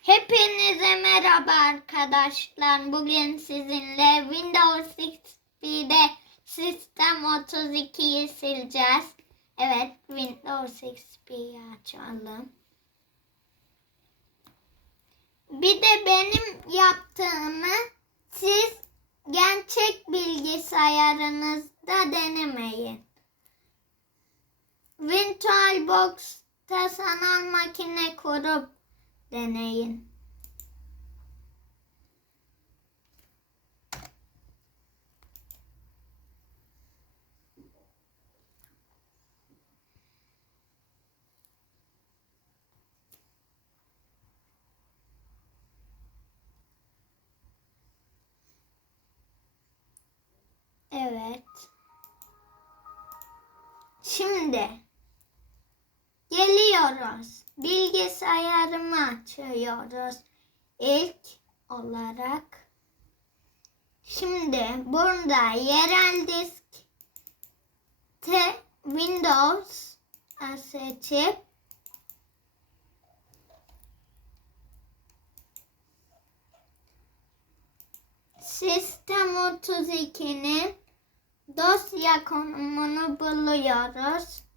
Hepinize merhaba arkadaşlar. Bugün sizinle Windows XP'de Sistem 32'yi sileceğiz. Evet, Windows XP'yi açalım. Bir de benim yaptığımı siz gerçek bilgisayarınızda denemeyin. VirtualBox'ta sanal makine kurup deneyin. Evet. Şimdi geliyoruz. Bilgisayarımı açıyoruz. İlk olarak şimdi burada yerel disk te Windows seçip Sistem 32'nin dosya konumunu buluyoruz.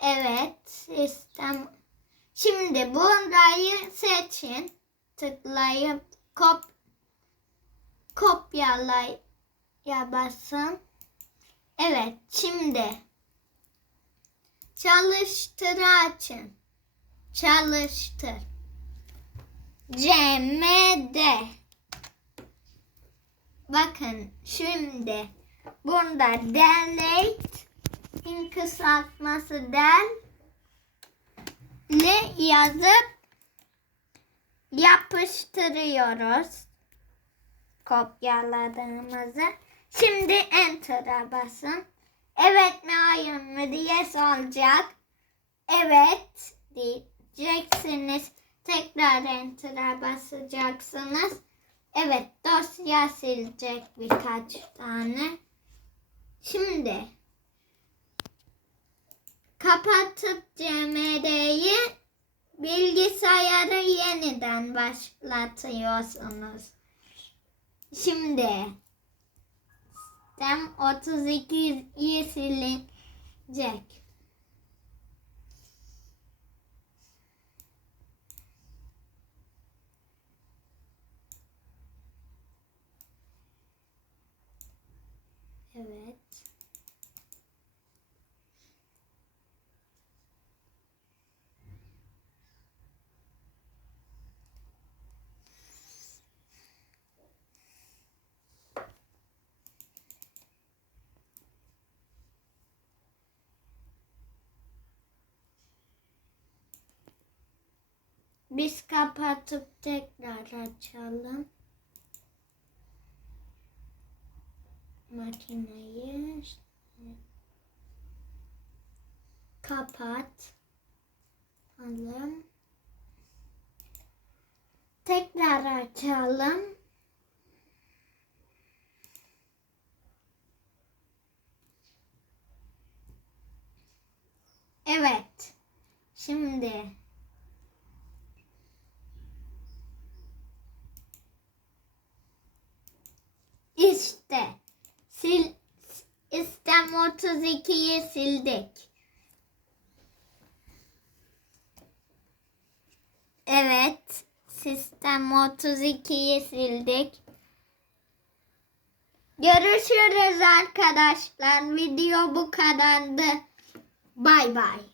Evet, sistem. Şimdi burayı seçin. Tıklayıp kop kopyalaya basın. Evet, şimdi çalıştır açın. Çalıştır. CMD. Bakın şimdi burada delete in kısaltması del le yazıp yapıştırıyoruz kopyaladığımızı. Şimdi enter'a basın. Evet mi hayır mı diye soracak. Evet diyeceksiniz. Tekrar enter'a basacaksınız. Evet dosya silecek birkaç tane. Şimdi kapatıp CMD'yi bilgisayarı yeniden başlatıyorsunuz. Şimdi sistem 32'yi silecek. Evet. Biz kapatıp tekrar açalım. Makineyi kapat. Alım. Tekrar açalım. Evet. Şimdi 32'yi sildik. Evet, sistem 32'yi sildik. Görüşürüz arkadaşlar. Video bu kadardı. Bay bay.